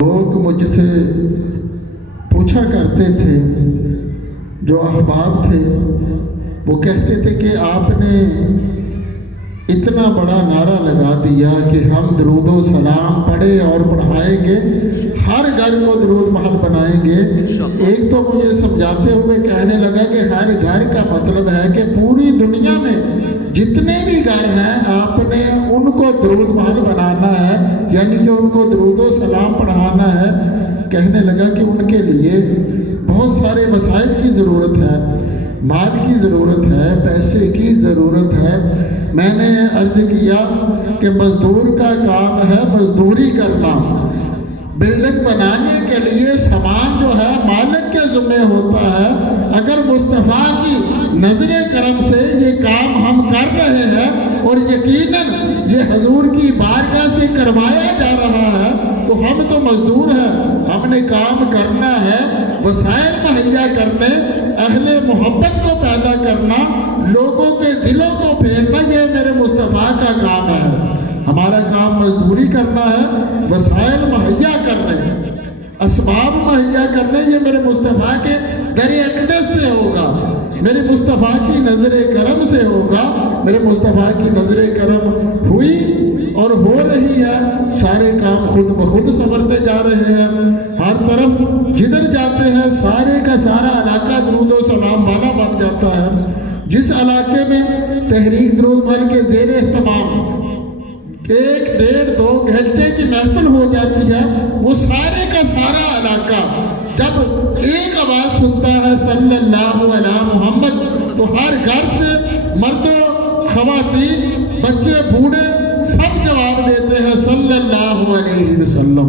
لوگ مجھ سے پوچھا کرتے تھے، جو احباب تھے وہ کہتے تھے کہ آپ نے اتنا بڑا نعرہ لگا دیا کہ ہم درود و سلام پڑھے اور پڑھائیں گے، ہر گھر کو درود محل بنائیں گے۔ ایک تو مجھے سمجھاتے ہوئے کہنے لگا کہ ہر گھر کا مطلب ہے کہ پوری دنیا میں جتنے بھی گھر ہیں آپ نے ان کو درود محل بنانا ہے، یعنی کہ ان کو درود و سلام پڑھانا ہے۔ کہنے لگا کہ ان کے لیے بہت سارے وسائل کی ضرورت ہے، مال کی ضرورت ہے، پیسے کی ضرورت ہے۔ میں نے عرض کیا کہ مزدور کا کام ہے مزدوری کرنا، بلڈنگ بنانے کے لیے سامان جو ہے مالک کے ذمہ ہوتا ہے۔ اگر مصطفیٰ کی نظر کرم سے یہ کام ہم کر رہے ہیں اور یقیناً یہ حضور کی بارگاہ سے کروایا جا رہا ہے تو ہم تو مزدور ہیں، ہم نے کام کرنا ہے، وسائل مہیا کرنے، اہل محبت کو پیدا کرنا، لوگوں کے دلوں کو پھیرنا، یہ میرے مصطفیٰ کا کام ہے۔ ہمارا کام مزدوری کرنا ہے، وسائل مہیا کرنے، اسباب مہیا کرنے، یہ میرے مصطفیٰ کے در اقدس سے ہوگا، میرے مصطفیٰ کی نظر کرم سے ہوگا۔ میرے مصطفیٰ کی نظر کرم ہوئی اور ہو رہی ہے، سارے کام خود بخود سنورتے جا رہے ہیں۔ ہر طرف جدھر جاتے ہیں سارے کا سارا علاقہ درود و سلام والا بن جاتا ہے۔ جس علاقے میں تحریک درود محل کے زیر اہتمام 1-1.5-2 گھنٹے کی محفل ہو جاتی ہے، وہ سارے کا سارا علاقہ جب ایک آواز سنتا ہے صلی اللہ علیہ محمد، تو ہر گھر سے مردوں، خواتین، بچے، بوڑھے سب جواب دیتے ہیں صلی اللہ علیہ وسلم۔